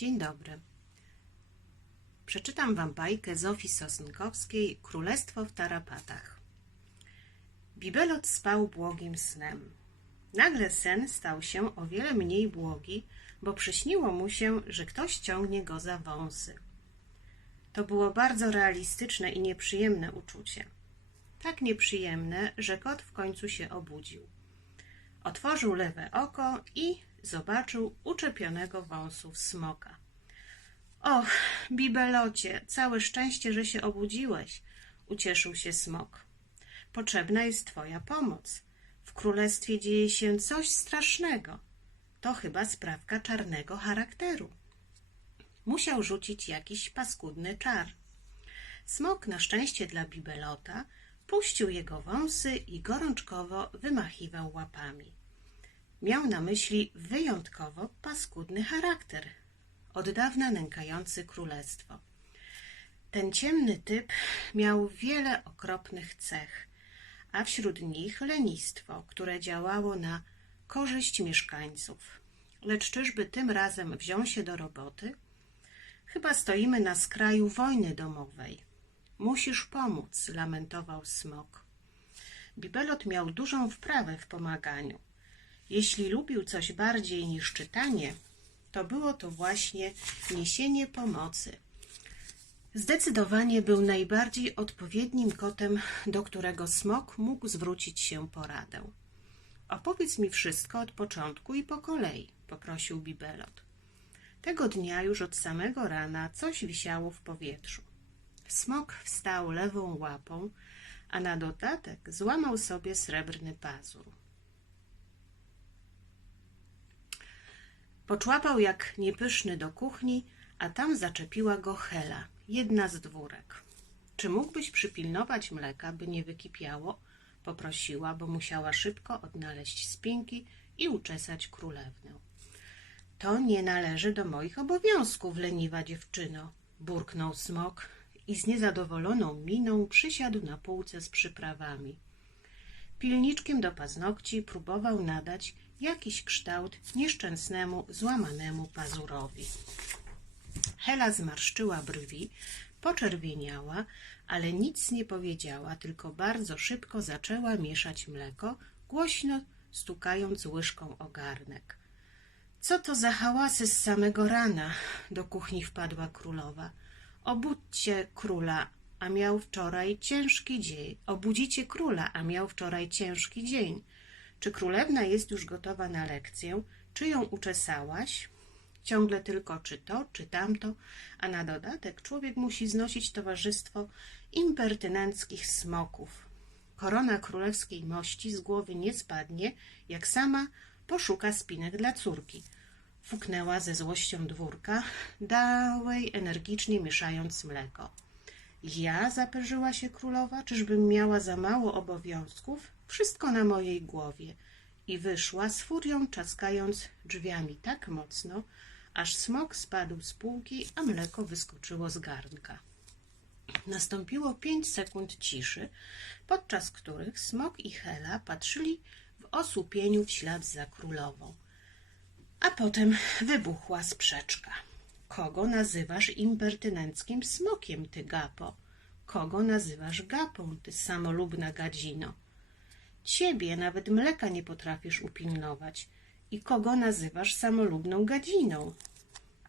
Dzień dobry. Przeczytam Wam bajkę Zofii Sosnkowskiej Królestwo w tarapatach. Bibelot spał błogim snem. Nagle sen stał się o wiele mniej błogi, bo przyśniło mu się, że ktoś ciągnie go za wąsy. To było bardzo realistyczne i nieprzyjemne uczucie. Tak nieprzyjemne, że kot w końcu się obudził. Otworzył lewe oko i zobaczył uczepionego wąsów smoka. Och, bibelocie, całe szczęście, że się obudziłeś, ucieszył się smok. Potrzebna jest twoja pomoc. W królestwie dzieje się coś strasznego. To chyba sprawka czarnego charakteru. Musiał rzucić jakiś paskudny czar. Smok, na szczęście dla bibelota, puścił jego wąsy i gorączkowo wymachiwał łapami. Miał na myśli wyjątkowo paskudny charakter, od dawna nękający królestwo. Ten ciemny typ miał wiele okropnych cech, a wśród nich lenistwo, które działało na korzyść mieszkańców. Lecz czyżby tym razem wziął się do roboty? Chyba stoimy na skraju wojny domowej. Musisz pomóc, lamentował smok. Bibelot miał dużą wprawę w pomaganiu. Jeśli lubił coś bardziej niż czytanie, to było to właśnie niesienie pomocy. Zdecydowanie był najbardziej odpowiednim kotem, do którego smok mógł zwrócić się po radę. Opowiedz mi wszystko od początku i po kolei, poprosił Bibelot. Tego dnia już od samego rana coś wisiało w powietrzu. Smok wstał lewą łapą, a na dodatek złamał sobie srebrny pazur. Poczłapał jak niepyszny do kuchni, a tam zaczepiła go Hela, jedna z dwórek. Czy mógłbyś przypilnować mleka, by nie wykipiało? Poprosiła, bo musiała szybko odnaleźć spinki i uczesać królewnę. To nie należy do moich obowiązków, leniwa dziewczyno, burknął smok i z niezadowoloną miną przysiadł na półce z przyprawami. Pilniczkiem do paznokci próbował nadać jakiś kształt nieszczęsnemu, złamanemu pazurowi. Hela zmarszczyła brwi, poczerwieniała, ale nic nie powiedziała, tylko bardzo szybko zaczęła mieszać mleko, głośno stukając łyżką o garnek. Co to za hałasy z samego rana? Do kuchni wpadła królowa. Obudźcie króla, a miał wczoraj ciężki dzień. Obudzicie króla, a miał wczoraj ciężki dzień. Czy królewna jest już gotowa na lekcję? Czy ją uczesałaś? Ciągle tylko czy to, czy tamto, a na dodatek człowiek musi znosić towarzystwo impertynenckich smoków. Korona królewskiej mości z głowy nie spadnie, jak sama poszuka spinek dla córki. Fuknęła ze złością dwórka, dalej energicznie mieszając mleko. Ja, zaperzyła się królowa, czyżbym miała za mało obowiązków? Wszystko na mojej głowie. I wyszła z furią, czaskając drzwiami tak mocno, aż smok spadł z półki, a mleko wyskoczyło z garnka. Nastąpiło pięć sekund ciszy, podczas których smok i Hela patrzyli w osłupieniu w ślad za królową. A potem wybuchła sprzeczka. Kogo nazywasz impertynenckim smokiem, ty gapo? Kogo nazywasz gapą, ty samolubna gadzino? Ciebie nawet mleka nie potrafisz upilnować. I kogo nazywasz samolubną gadziną?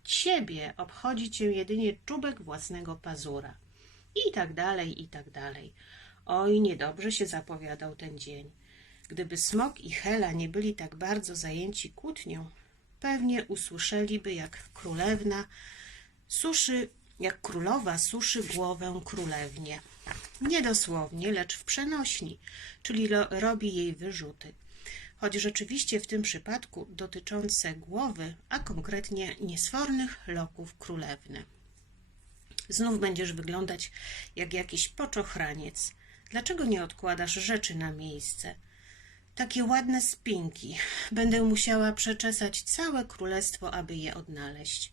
Ciebie obchodzi cię jedynie czubek własnego pazura. I tak dalej, i tak dalej. Oj, niedobrze się zapowiadał ten dzień. Gdyby Smok i Hela nie byli tak bardzo zajęci kłótnią, pewnie usłyszeliby, jak królewna suszy, jak królowa suszy głowę królewnie. Nie dosłownie, lecz w przenośni, czyli robi jej wyrzuty. Choć rzeczywiście w tym przypadku dotyczące głowy, a konkretnie niesfornych loków królewny. Znów będziesz wyglądać jak jakiś poczochraniec. Dlaczego nie odkładasz rzeczy na miejsce? Takie ładne spinki. Będę musiała przeczesać całe królestwo, aby je odnaleźć.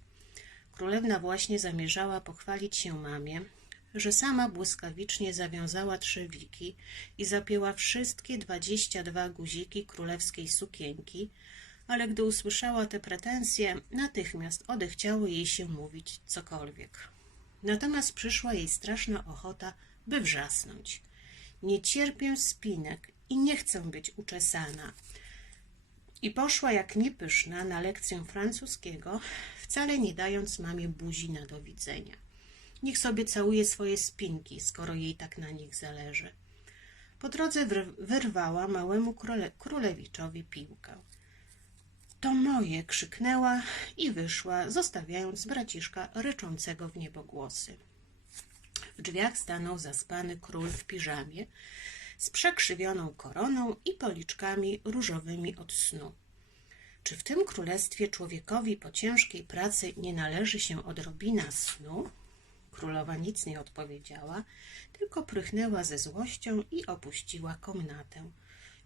Królewna właśnie zamierzała pochwalić się mamie, że sama błyskawicznie zawiązała trzewiki i zapięła wszystkie dwadzieścia dwa guziki królewskiej sukienki, ale gdy usłyszała te pretensje, natychmiast odechciało jej się mówić cokolwiek. Natomiast przyszła jej straszna ochota, by wrzasnąć. Nie cierpię spinek i nie chcę być uczesana. I poszła jak niepyszna na lekcję francuskiego, wcale nie dając mamie buzi na do widzenia. Niech sobie całuje swoje spinki, skoro jej tak na nich zależy. Po drodze wyrwała małemu króle- królewiczowi piłkę. To moje! krzyknęła i wyszła, zostawiając braciszka ryczącego w niebogłosy. W drzwiach stanął zaspany król w piżamie z przekrzywioną koroną i policzkami różowymi od snu. Czy w tym królestwie człowiekowi po ciężkiej pracy nie należy się odrobina snu? Królowa nic nie odpowiedziała, tylko prychnęła ze złością i opuściła komnatę.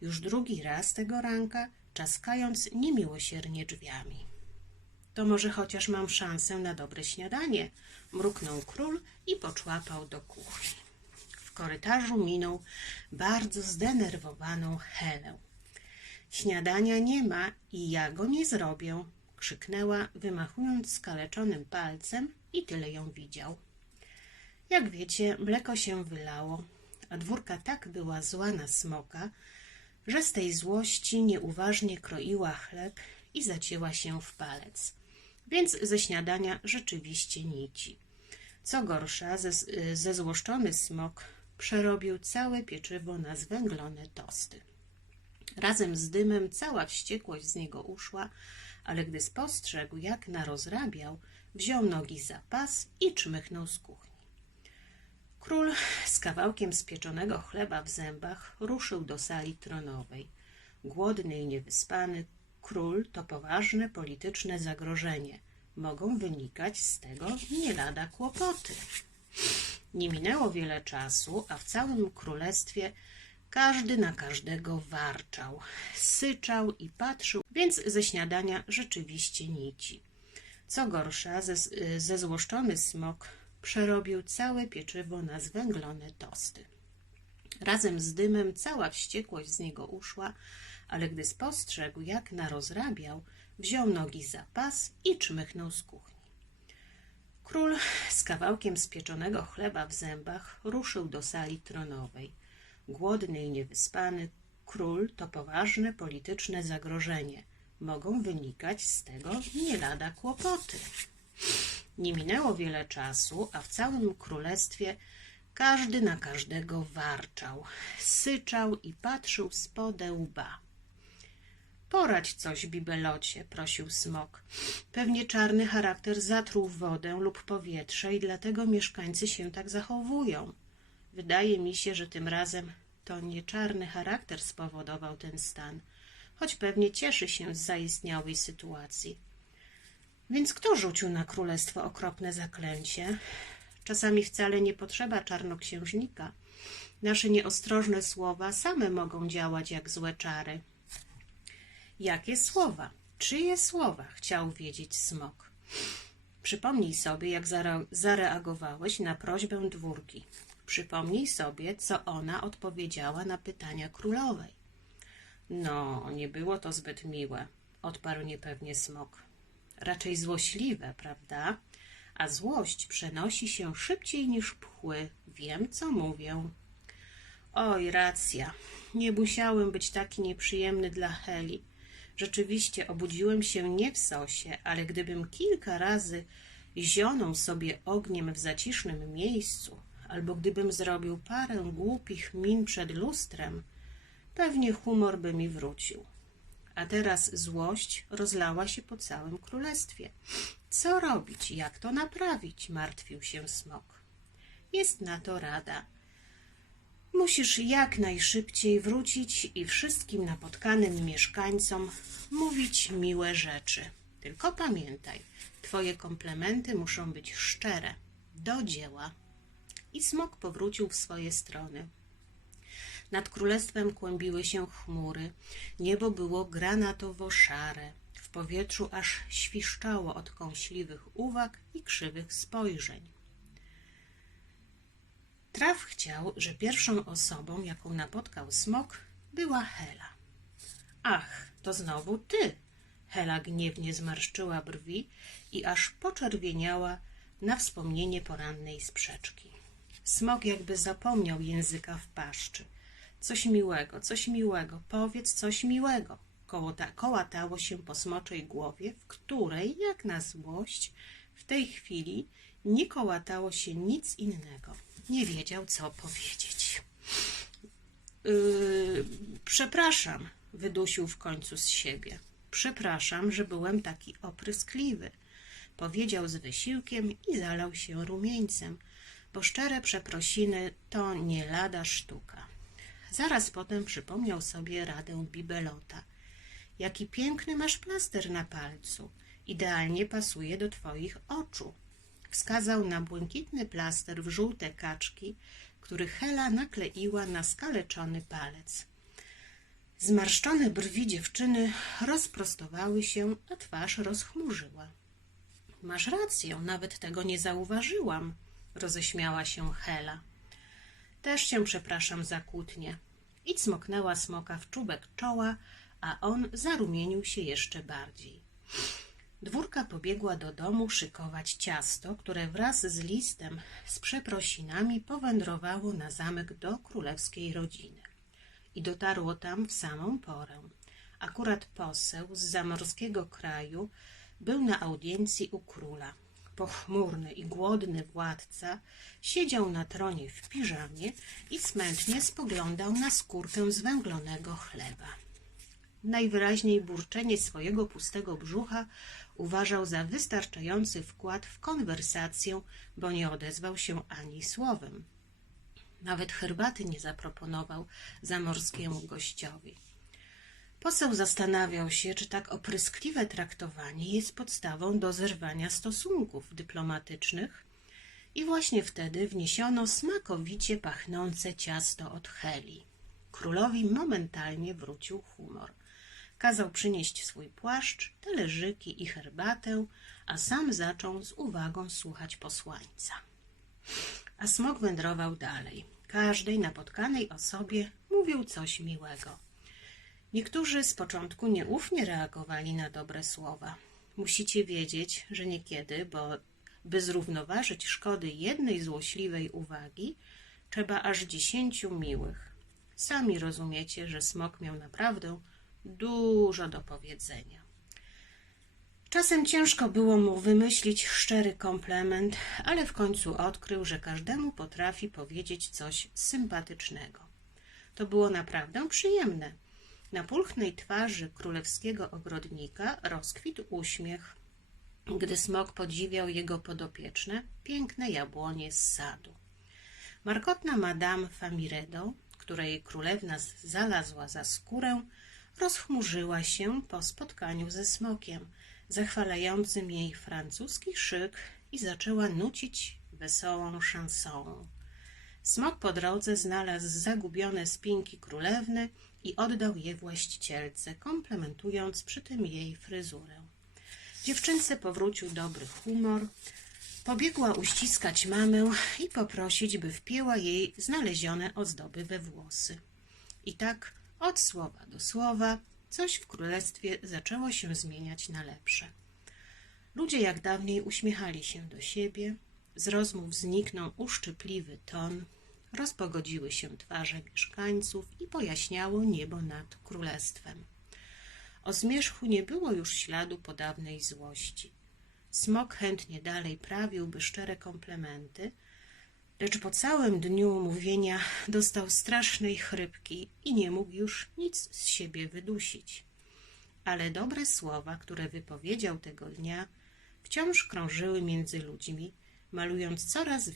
Już drugi raz tego ranka, czaskając niemiłosiernie drzwiami. To może chociaż mam szansę na dobre śniadanie, mruknął król i poczłapał do kuchni. W korytarzu minął bardzo zdenerwowaną Helę. Śniadania nie ma i ja go nie zrobię, krzyknęła, wymachując skaleczonym palcem i tyle ją widział. Jak wiecie, mleko się wylało, a dwórka tak była zła na smoka, że z tej złości nieuważnie kroiła chleb i zacięła się w palec. Więc ze śniadania rzeczywiście nici. Co gorsza, ze, zezłoszczony smok przerobił całe pieczywo na zwęglone tosty. Razem z dymem cała wściekłość z niego uszła, ale gdy spostrzegł, jak narozrabiał, wziął nogi za pas i czmychnął z kuchni. Król z kawałkiem spieczonego chleba w zębach ruszył do sali tronowej. Głodny i niewyspany, król to poważne polityczne zagrożenie. Mogą wynikać z tego nie lada kłopoty. Nie minęło wiele czasu, a w całym królestwie każdy na każdego warczał, syczał i patrzył, więc ze śniadania rzeczywiście nici. Co gorsza, ze, zezłoszczony smok przerobił całe pieczywo na zwęglone tosty. Razem z dymem cała wściekłość z niego uszła, ale gdy spostrzegł, jak narozrabiał, wziął nogi za pas i czmychnął z kuchni. Król z kawałkiem spieczonego chleba w zębach ruszył do sali tronowej. Głodny i niewyspany, król to poważne polityczne zagrożenie. Mogą wynikać z tego nie lada kłopoty. Nie minęło wiele czasu, a w całym królestwie każdy na każdego warczał, syczał i patrzył z łba. Poradź coś, bibelocie, prosił smok. Pewnie czarny charakter zatruł wodę lub powietrze i dlatego mieszkańcy się tak zachowują. Wydaje mi się, że tym razem to nie czarny charakter spowodował ten stan, choć pewnie cieszy się z zaistniałej sytuacji. Więc kto rzucił na królestwo okropne zaklęcie? Czasami wcale nie potrzeba czarnoksiężnika. Nasze nieostrożne słowa same mogą działać jak złe czary. Jakie słowa? Czyje słowa? Chciał wiedzieć smok. Przypomnij sobie, jak zare- zareagowałeś na prośbę dwórki. Przypomnij sobie, co ona odpowiedziała na pytania królowej. No, nie było to zbyt miłe, odparł niepewnie smok. Raczej złośliwe, prawda? A złość przenosi się szybciej niż pchły. Wiem, co mówię. Oj, racja. Nie musiałem być taki nieprzyjemny dla Heli. Rzeczywiście obudziłem się nie w sosie, ale gdybym kilka razy zionął sobie ogniem w zacisznym miejscu, albo gdybym zrobił parę głupich min przed lustrem, pewnie humor by mi wrócił. A teraz złość rozlała się po całym królestwie. Co robić? Jak to naprawić? Martwił się smok. Jest na to rada. Musisz jak najszybciej wrócić i wszystkim napotkanym mieszkańcom mówić miłe rzeczy. Tylko pamiętaj, twoje komplementy muszą być szczere. Do dzieła. I smok powrócił w swoje strony. Nad królestwem kłębiły się chmury, niebo było granatowo-szare, w powietrzu aż świszczało od kąśliwych uwag i krzywych spojrzeń. Traf chciał, że pierwszą osobą, jaką napotkał smok, była Hela. Ach, to znowu ty! Hela gniewnie zmarszczyła brwi i aż poczerwieniała na wspomnienie porannej sprzeczki. Smok jakby zapomniał języka w paszczy. Coś miłego, coś miłego, powiedz coś miłego. Kołota, kołatało się po smoczej głowie, w której, jak na złość, w tej chwili nie kołatało się nic innego. Nie wiedział, co powiedzieć. Yy, przepraszam, wydusił w końcu z siebie. Przepraszam, że byłem taki opryskliwy, powiedział z wysiłkiem i zalał się rumieńcem, bo szczere przeprosiny to nie lada sztuka. Zaraz potem przypomniał sobie radę Bibelota. Jaki piękny masz plaster na palcu. Idealnie pasuje do twoich oczu. Wskazał na błękitny plaster w żółte kaczki, który Hela nakleiła na skaleczony palec. Zmarszczone brwi dziewczyny rozprostowały się, a twarz rozchmurzyła. Masz rację, nawet tego nie zauważyłam, roześmiała się Hela. Też cię przepraszam za kłótnię. I cmoknęła smoka w czubek czoła, a on zarumienił się jeszcze bardziej. Dwórka pobiegła do domu szykować ciasto, które wraz z listem z przeprosinami powędrowało na zamek do królewskiej rodziny. I dotarło tam w samą porę. Akurat poseł z zamorskiego kraju był na audiencji u króla. Pochmurny i głodny władca siedział na tronie w piżamie i smętnie spoglądał na skórkę zwęglonego chleba. Najwyraźniej burczenie swojego pustego brzucha uważał za wystarczający wkład w konwersację, bo nie odezwał się ani słowem. Nawet herbaty nie zaproponował zamorskiemu gościowi. Poseł zastanawiał się, czy tak opryskliwe traktowanie jest podstawą do zerwania stosunków dyplomatycznych i właśnie wtedy wniesiono smakowicie pachnące ciasto od Heli. Królowi momentalnie wrócił humor. Kazał przynieść swój płaszcz, talerzyki i herbatę, a sam zaczął z uwagą słuchać posłańca. A smok wędrował dalej. Każdej napotkanej osobie mówił coś miłego. Niektórzy z początku nieufnie reagowali na dobre słowa. Musicie wiedzieć, że niekiedy, bo by zrównoważyć szkody jednej złośliwej uwagi, trzeba aż dziesięciu miłych. Sami rozumiecie, że smok miał naprawdę dużo do powiedzenia. Czasem ciężko było mu wymyślić szczery komplement, ale w końcu odkrył, że każdemu potrafi powiedzieć coś sympatycznego. To było naprawdę przyjemne. Na pulchnej twarzy królewskiego ogrodnika rozkwitł uśmiech, gdy smok podziwiał jego podopieczne, piękne jabłonie z sadu. Markotna madame Famiredo, której królewna zalazła za skórę, rozchmurzyła się po spotkaniu ze smokiem, zachwalającym jej francuski szyk i zaczęła nucić wesołą szansonę. Smok po drodze znalazł zagubione spinki królewny i oddał je właścicielce, komplementując przy tym jej fryzurę. Dziewczynce powrócił dobry humor. Pobiegła uściskać mamę i poprosić, by wpięła jej znalezione ozdoby we włosy. I tak od słowa do słowa coś w królestwie zaczęło się zmieniać na lepsze. Ludzie jak dawniej uśmiechali się do siebie, z rozmów zniknął uszczypliwy ton, rozpogodziły się twarze mieszkańców i pojaśniało niebo nad królestwem. O zmierzchu nie było już śladu po dawnej złości. Smok chętnie dalej prawiłby szczere komplementy, lecz po całym dniu mówienia dostał strasznej chrypki i nie mógł już nic z siebie wydusić. Ale dobre słowa, które wypowiedział tego dnia, wciąż krążyły między ludźmi, malując coraz